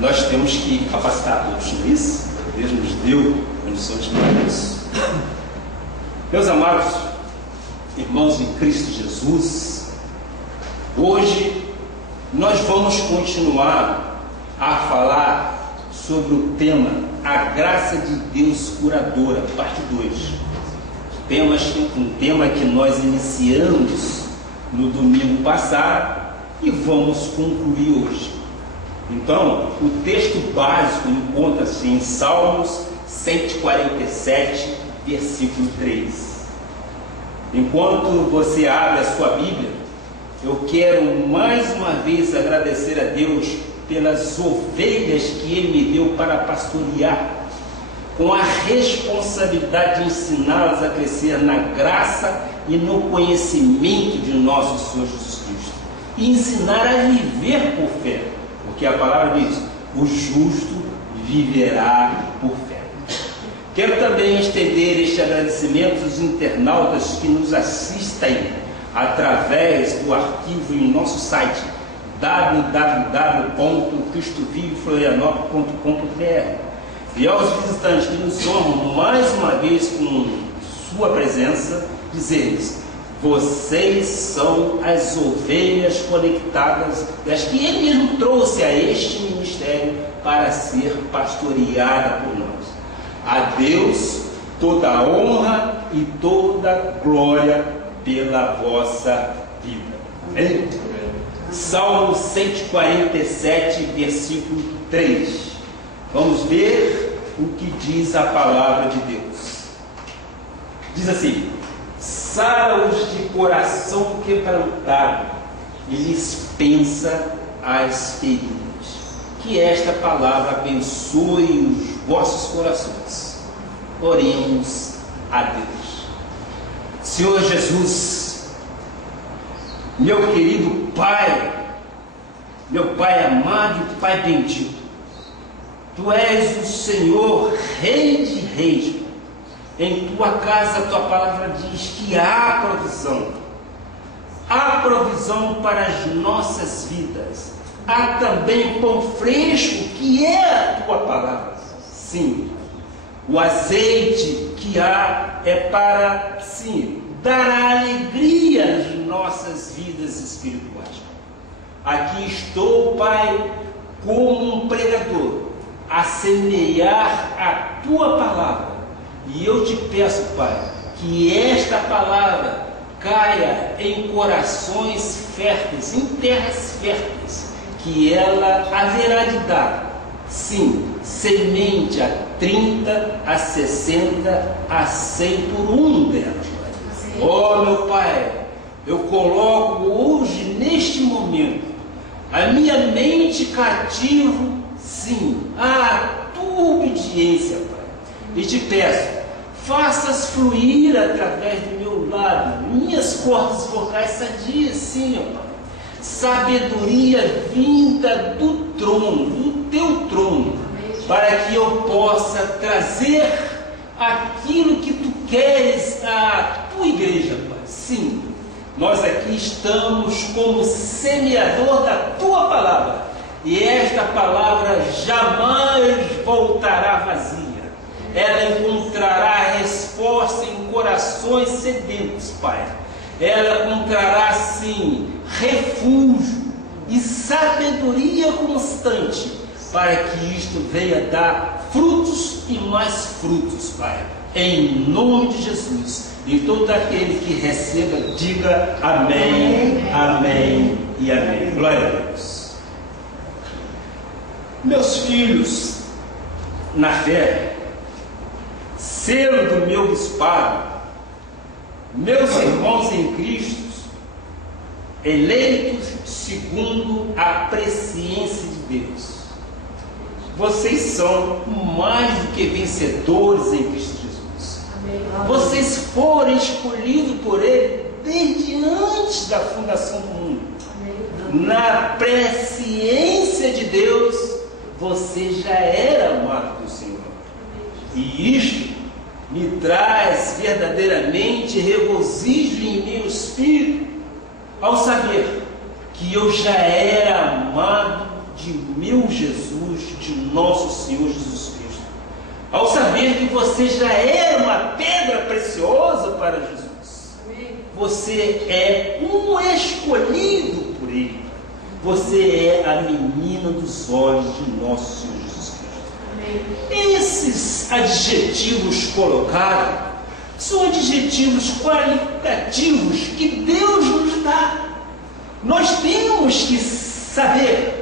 nós temos que capacitar todos, não é isso? Deus nos deu condições para isso. Meus amados irmãos em Cristo Jesus, hoje nós vamos continuar a falar sobre o tema A Graça de Deus Curadora, parte 2. Um tema que nós iniciamos no domingo passado e vamos concluir hoje. Então, o texto básico encontra-se em Salmos 147, versículo 3. Enquanto você abre a sua Bíblia, eu quero mais uma vez agradecer a Deus pelas ovelhas que Ele me deu para pastorear, com a responsabilidade de ensiná-las a crescer na graça e no conhecimento de nosso Senhor Jesus Cristo, e ensinar a viver por fé, porque a palavra diz: o justo viverá por fé. Quero também estender este agradecimento aos internautas que nos assistem através do arquivo em nosso site www.cristoviveflorianópolis.com.br, e aos visitantes que nos honram mais uma vez com sua presença, dizer-lhes: vocês são as ovelhas conectadas, das que Ele mesmo trouxe a este ministério para ser pastoreada por nós. A Deus toda a honra e toda a glória pela vossa vida. Amém? Salmo 147, versículo 3. Vamos ver o que diz a palavra de Deus. Diz assim: sara-os de coração quebrantado e lhes pensa as feridas. Que esta palavra abençoe os vossos corações. Oremos a Deus. Senhor Jesus, meu querido Pai, meu Pai amado e Pai bendito, Tu és o Senhor, Rei de Reis. Em Tua casa, Tua palavra diz que há provisão. Há provisão para as nossas vidas. Há também pão fresco, que é a Tua palavra. Sim, o azeite que há é para, sim, dar alegria às nossas vidas espirituais. Aqui estou, Pai, como um pregador, a semear a Tua palavra. E eu te peço, Pai, que esta palavra caia em corações férteis, em terras férteis, que ela haverá de dar, sim, semente a 30, a 60, a 100 por um delas. Oh, meu Pai, eu coloco hoje, neste momento, a minha mente cativo, sim, à Tua obediência, Pai. E te peço, faças fluir através do meu lábio, minhas cordas vocais sadias, sim, ó Pai. Sabedoria vinda do trono, do Teu trono, para que eu possa trazer aquilo que Tu queres à Tua igreja, Pai. Sim, nós aqui estamos como semeador da Tua palavra, e esta palavra jamais voltará vazia. Ela encontrará resposta em corações sedentos, Pai. Ela encontrará, sim, refúgio e sabedoria constante, para que isto venha dar frutos e mais frutos, Pai. Em nome de Jesus. E todo aquele que receba, diga amém, amém e amém. Glória a Deus. Meus filhos, na fé, selo do meu bispado, meus irmãos em Cristo, eleitos segundo a presciência de Deus, vocês são mais do que vencedores em Cristo Jesus. Amém. Vocês foram escolhidos por Ele desde antes da fundação do mundo. Amém. Na presciência de Deus, você já era amado do Senhor. E isto me traz verdadeiramente regozijo em meu espírito, ao saber que eu já era amado de meu Jesus, de nosso Senhor Jesus Cristo. Ao saber que você já é uma pedra preciosa para Jesus. Você é um escolhido por Ele. Você é a menina dos olhos de nosso Senhor Jesus Cristo. Esses adjetivos colocados são adjetivos qualitativos que Deus nos dá. Nós temos que saber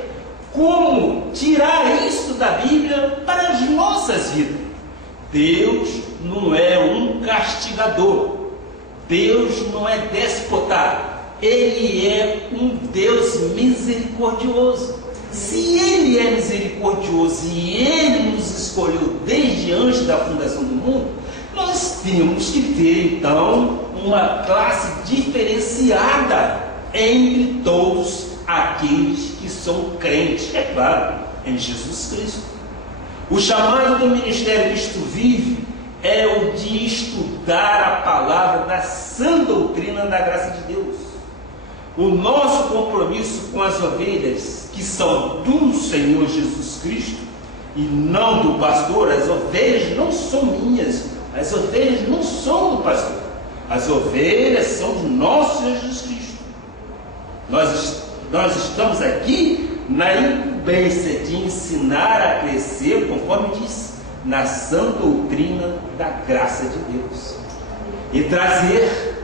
como tirar isso da Bíblia para as nossas vidas. Deus não é um castigador. Deus não é déspota. Ele é um Deus misericordioso. Se Ele é misericordioso e Ele nos escolheu desde antes da fundação do mundo, nós temos que ter então uma classe diferenciada entre todos aqueles que são crentes, é claro, em Jesus Cristo. O chamado do ministério Cristo Vive é o de estudar a palavra da sã doutrina da graça de Deus. O nosso compromisso com as ovelhas que são do Senhor Jesus Cristo e não do pastor, as ovelhas não são minhas, as ovelhas não são do pastor, as ovelhas são do nosso Senhor Jesus Cristo. Nós estamos aqui na incumbência de ensinar a crescer, conforme diz, na sã doutrina da graça de Deus e trazer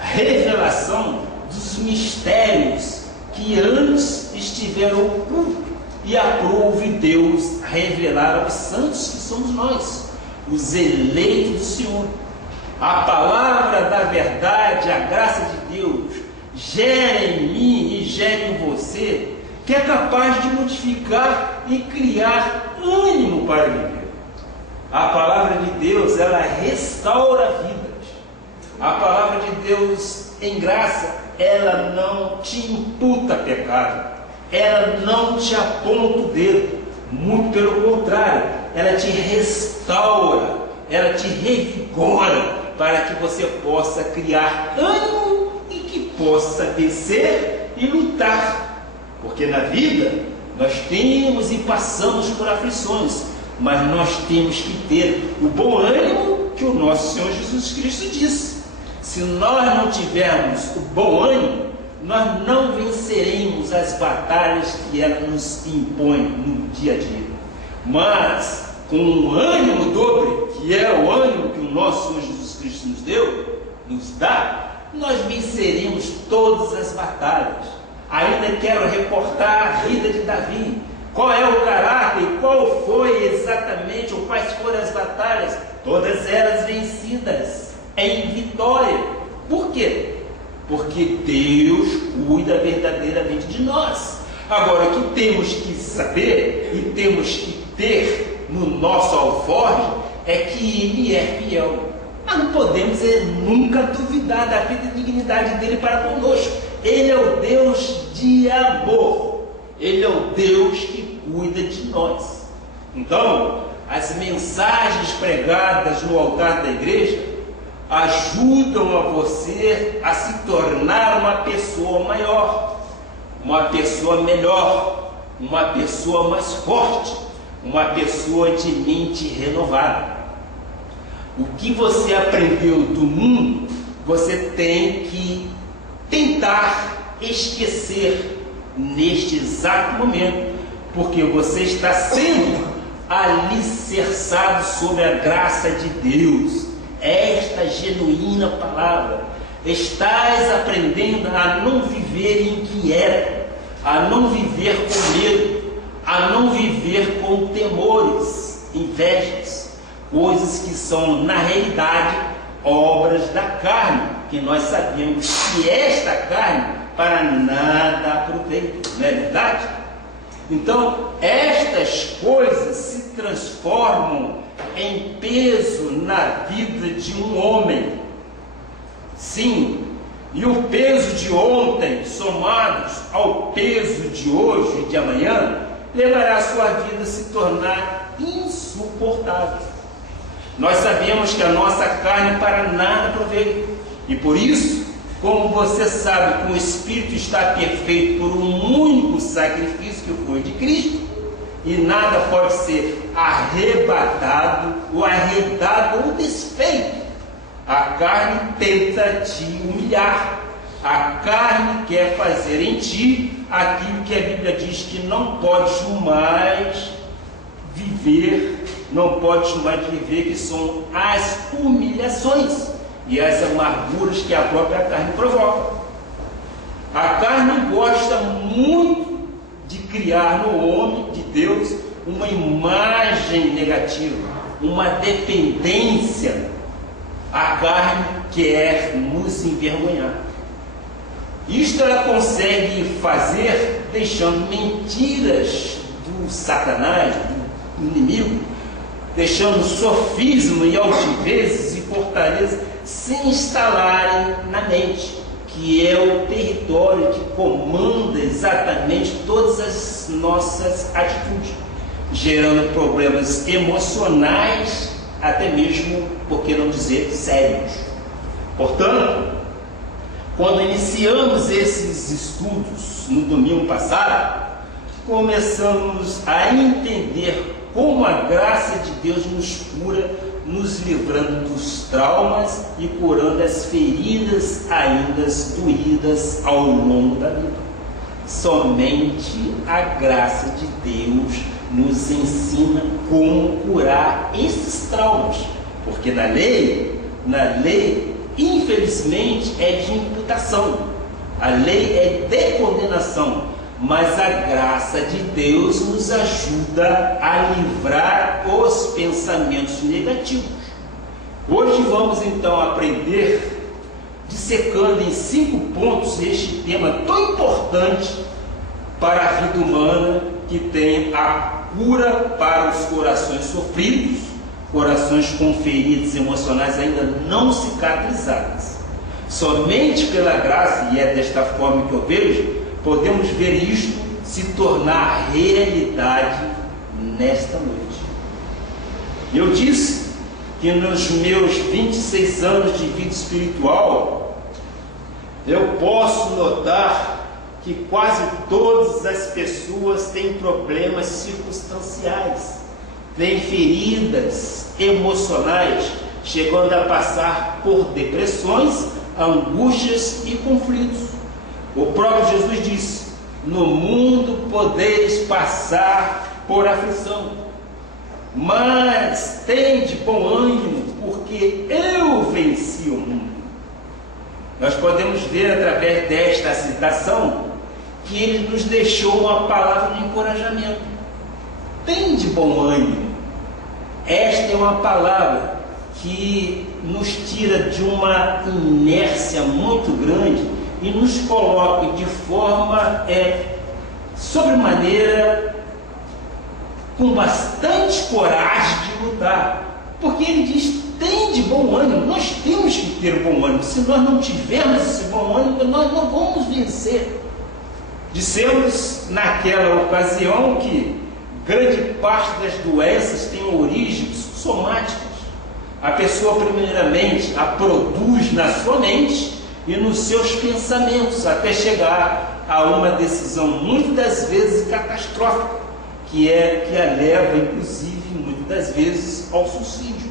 revelação dos mistérios que antes estiveram ocultos e aprove Deus revelar aos santos que somos nós, os eleitos do Senhor. A palavra da verdade, a graça de Deus, gera em mim e gera em você, que é capaz de modificar e criar ânimo para viver. A palavra de Deus, ela restaura vidas. A palavra de Deus, em graça, ela não te imputa pecado. Ela não te aponta o dedo. Muito pelo contrário, ela te restaura, ela te revigora, para que você possa criar ânimo e que possa vencer e lutar. Porque na vida, nós temos e passamos por aflições, mas nós temos que ter o bom ânimo que o nosso Senhor Jesus Cristo disse. Se nós não tivermos o bom ânimo, nós não venceremos as batalhas que ela nos impõe no dia a dia. Mas, com um ânimo dobre, que é o ânimo que o nosso Senhor Jesus Cristo nos dá, nós venceremos todas as batalhas. Ainda quero reportar a vida de Davi. Qual é o caráter, qual foi exatamente, ou quais foram as batalhas? Todas elas vencidas em vitória. Por quê? Porque Deus cuida verdadeiramente de nós. Agora, o que temos que saber e temos que ter no nosso alforje é que Ele é fiel. Nós não podemos nunca duvidar da dignidade dele para conosco. Ele é o Deus de amor. Ele é o Deus que cuida de nós. Então, as mensagens pregadas no altar da igreja ajudam a você a se tornar uma pessoa maior, uma pessoa melhor, uma pessoa mais forte, uma pessoa de mente renovada. O que você aprendeu do mundo, você tem que tentar esquecer neste exato momento, porque você está sendo alicerçado sobre a graça de Deus. Esta genuína palavra. Estás aprendendo a não viver inquieto, a não viver com medo, a não viver com temores, invejas, coisas que são, na realidade, obras da carne, que nós sabemos que esta carne para nada aproveita, não é verdade? Então, estas coisas se transformam em peso na vida de um homem. Sim, e o peso de ontem, somados ao peso de hoje e de amanhã, levará a sua vida a se tornar insuportável. Nós sabemos que a nossa carne para nada aproveita, e por isso, como você sabe que o Espírito está perfeito por um único sacrifício que foi de Cristo. E nada pode ser arrebatado, ou arredado, ou desfeito. A carne tenta te humilhar. A carne quer fazer em ti aquilo que a Bíblia diz que não podes mais viver, que são as humilhações e as amarguras que a própria carne provoca. A carne gosta muito de criar no homem de Deus uma imagem negativa, uma dependência. A carne quer nos envergonhar. Isto ela consegue fazer deixando mentiras do Satanás, do inimigo, deixando sofisma e altivez e fortaleza se instalarem na mente, que é o território que comanda exatamente todas as nossas atitudes, gerando problemas emocionais, até mesmo, por que não dizer, sérios. Portanto, quando iniciamos esses estudos no domingo passado, começamos a entender como a graça de Deus nos cura, nos livrando dos traumas e curando as feridas ainda doídas ao longo da vida. Somente a graça de Deus nos ensina como curar esses traumas, porque na lei, infelizmente, é de imputação, a lei é de condenação, mas a graça de Deus nos ajuda a livrar os pensamentos negativos. Hoje vamos então aprender, dissecando em 5 pontos este tema tão importante para a vida humana, que tem a cura para os corações sofridos, corações com feridas emocionais ainda não cicatrizadas. Somente pela graça, e é desta forma que eu vejo, podemos ver isto se tornar realidade nesta noite. Eu disse que nos meus 26 anos de vida espiritual, eu posso notar que quase todas as pessoas têm problemas circunstanciais, têm feridas emocionais, chegando a passar por depressões, angústias e conflitos. O próprio Jesus disse: no mundo podeis passar por aflição, mas tende bom ânimo, porque eu venci o mundo. Nós podemos ver através desta citação que ele nos deixou uma palavra de encorajamento. Tende bom ânimo. Esta é uma palavra que nos tira de uma inércia muito grande e nos coloca de forma sobremaneira, com bastante coragem de lutar, porque ele diz: tem de bom ânimo. Nós temos que ter bom ânimo. Se nós não tivermos esse bom ânimo, nós não vamos vencer. Dissemos naquela ocasião que grande parte das doenças tem origens somáticas. A pessoa primeiramente a produz na sua mente e nos seus pensamentos, até chegar a uma decisão muitas das vezes catastrófica, que a leva inclusive muitas das vezes ao suicídio.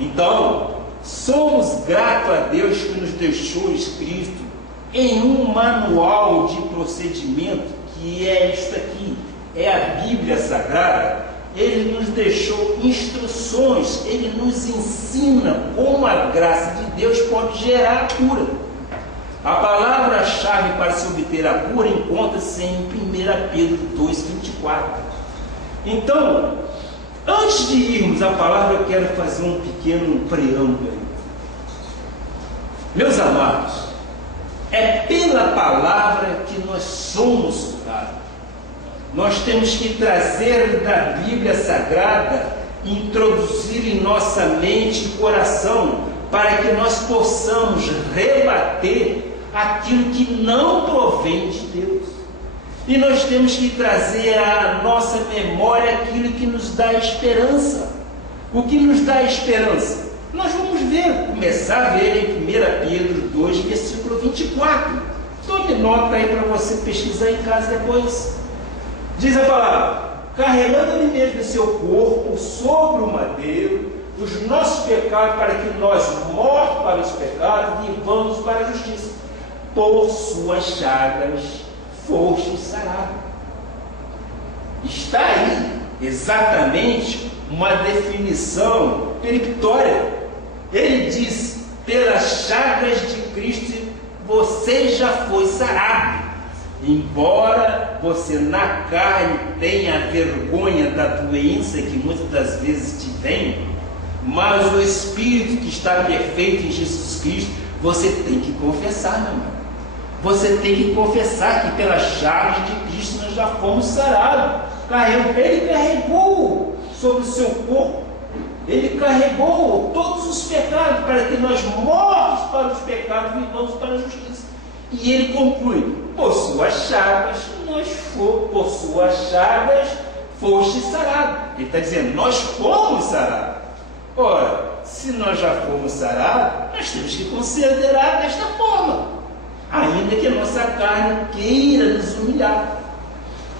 Então, somos gratos a Deus que nos deixou escrito em um manual de procedimento, que é isto aqui, é a Bíblia Sagrada. Ele nos deixou instruções, ele nos ensina como a graça de Deus pode gerar a cura. A palavra-chave para se obter a cura encontra-se em 1 Pedro 2,24. Então, antes de irmos à palavra, eu quero fazer um pequeno preâmbulo. Meus amados, é pela palavra que nós somos curados. Nós temos que trazer da Bíblia Sagrada, introduzir em nossa mente e coração, para que nós possamos rebater aquilo que não provém de Deus. E nós temos que trazer à nossa memória aquilo que nos dá esperança. O que nos dá esperança? Nós vamos começar a ver em 1 Pedro 2, versículo 24. Tome nota aí para você pesquisar em casa depois. Diz a palavra: carregando ele mesmo em seu corpo sobre o madeiro os nossos pecados, para que nós, mortos para os pecados, vivamos para a justiça. Por suas chagas foste sarado. Está aí exatamente uma definição peremptória. Ele diz: pelas chagas de Cristo você já foi sarado. Embora você na carne tenha vergonha da doença que muitas das vezes te vem, mas o Espírito que está perfeito em Jesus Cristo, você tem que confessar, meu irmão. Você tem que confessar que pelas chagas de Cristo nós já fomos sarados. Ele carregou sobre o seu corpo, ele carregou todos os pecados, para que nós, mortos para os pecados, vivamos para a justiça. E ele conclui: por suas chagas foste sarado. Ele está dizendo: nós fomos sarados. Ora, se nós já fomos sarados, nós temos que considerar desta forma, ainda que a nossa carne queira nos humilhar.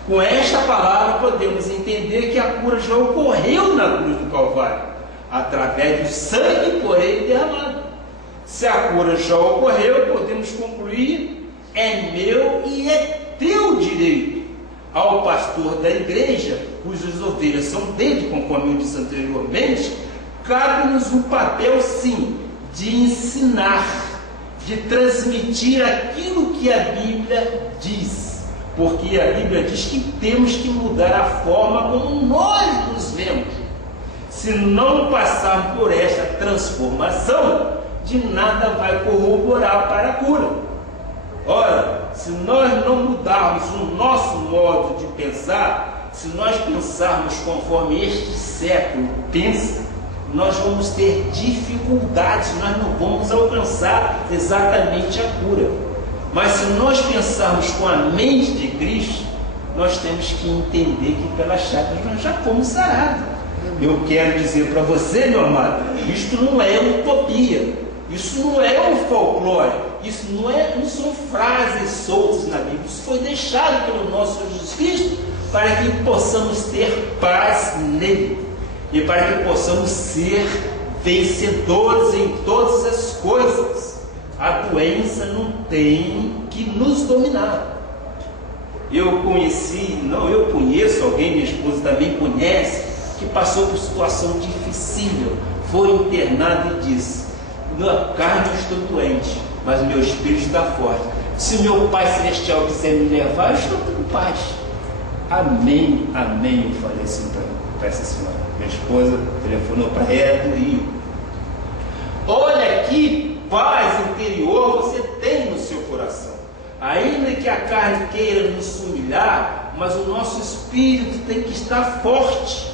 Com esta palavra podemos entender que a cura já ocorreu na cruz do Calvário, através do sangue por ele derramado. Se a cura já ocorreu, podemos concluir: é meu e é teu direito. Ao pastor da igreja, cujas ovelhas são dele, conforme eu disse anteriormente, cabe-nos um papel, sim, de ensinar, de transmitir aquilo que a Bíblia diz. Porque a Bíblia diz que temos que mudar a forma como nós nos vemos. Se não passarmos por esta transformação, de nada vai corroborar para a cura. Ora, se nós não mudarmos o nosso modo de pensar, se nós pensarmos conforme este século pensa, nós vamos ter dificuldades, nós não vamos alcançar exatamente a cura. Mas se nós pensarmos com a mente de Cristo, nós temos que entender que pelas chagas nós já fomos sarados. Eu quero dizer para você, meu amado, isto não é utopia, isso não é um folclore, isso não são frases soltas na Bíblia. Isso foi deixado pelo nosso Jesus Cristo para que possamos ter paz nele e para que possamos ser vencedores em todas as coisas. A doença não tem que nos dominar. Eu conheço alguém, minha esposa também conhece, que passou por situação difícil, foi internado e disse: na carne eu estou doente, mas meu espírito está forte. Se meu Pai Celestial quiser me levar, eu estou em paz. Amém, amém. Eu falei assim para essa senhora. Minha esposa telefonou para ela do Rio. Olha que paz interior você tem no seu coração. Ainda que a carne queira nos humilhar, mas o nosso espírito tem que estar forte.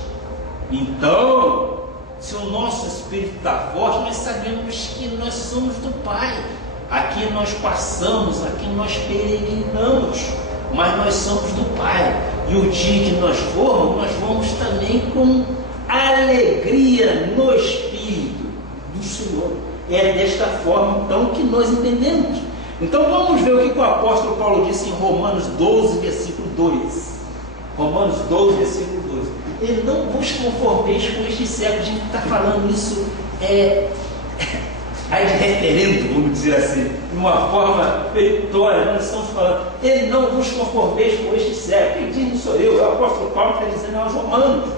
Então, se o nosso espírito está forte, nós sabemos que nós somos do Pai. Aqui nós passamos, aqui nós peregrinamos, mas nós somos do Pai. E o dia que nós vamos também com alegria no Espírito do Senhor. É desta forma, então, que nós entendemos. Então, vamos ver o que o apóstolo Paulo disse em Romanos 12, versículo 2. Romanos 12, versículo 2. Ele: não vos conformeis com este século. A gente está falando isso aí de referendo, vamos dizer assim, de uma forma peremptória. Nós estamos falando: ele não vos conformeis com este século. Quem diz não sou eu, é o apóstolo Paulo que está dizendo aos romanos.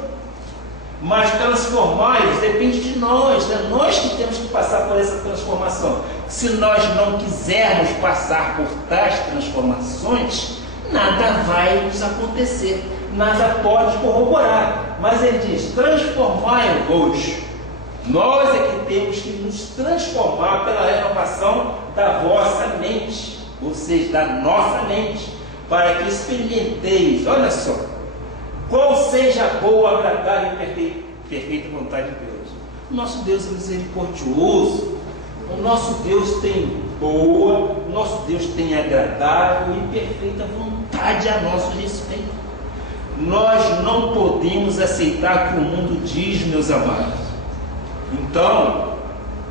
Mas transformai-vos depende de nós, é nós que temos que passar por essa transformação. Se nós não quisermos passar por tais transformações, nada vai nos acontecer, nada pode corroborar. Mas ele diz: transformai-vos. Nós é que temos que nos transformar pela renovação da vossa mente, ou seja, da nossa mente, para que experimenteis, olha só, qual seja a boa, agradável e perfeita vontade de Deus. O nosso Deus é misericordioso, o nosso Deus tem boa, o nosso Deus tem agradável e perfeita vontade a nosso respeito. Nós não podemos aceitar o que o mundo diz, meus amados. Então,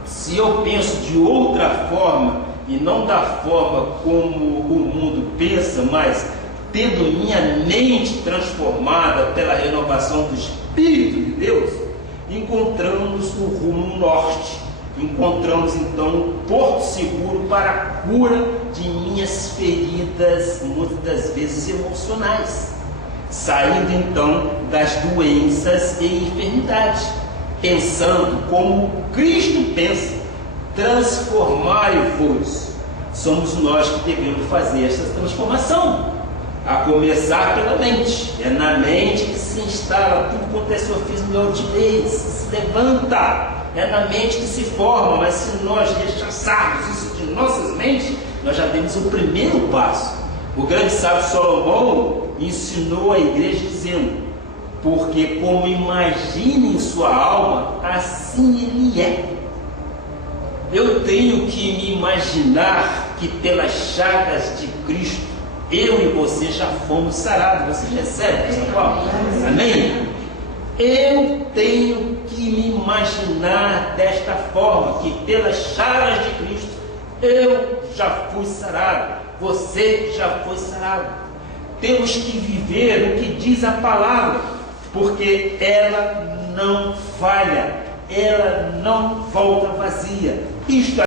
se eu penso de outra forma, e não da forma como o mundo pensa, mas tendo minha mente transformada pela renovação do Espírito de Deus, encontramos o rumo norte, encontramos então um porto seguro para a cura de minhas feridas, muitas das vezes emocionais, saindo então das doenças e enfermidades, pensando como Cristo pensa, transformai-vos. Somos nós que devemos fazer essa transformação, a começar pela mente. É na mente que se instala tudo quanto é sofisma e altivez, se levanta. É na mente que se forma, mas se nós rechaçarmos isso de nossas mentes, nós já demos o primeiro passo. O grande sábio Salomão ensinou a igreja dizendo: porque como imagina em sua alma, assim ele é. Eu tenho que me imaginar que pelas chagas de Cristo, eu e você já fomos sarados. Você recebe essa palavra? Amém? Eu tenho que me imaginar desta forma, que pelas chagas de Cristo, eu já fui sarado. Você já foi sarado. Temos que viver o que diz a palavra, porque ela não falha, ela não volta vazia. Isto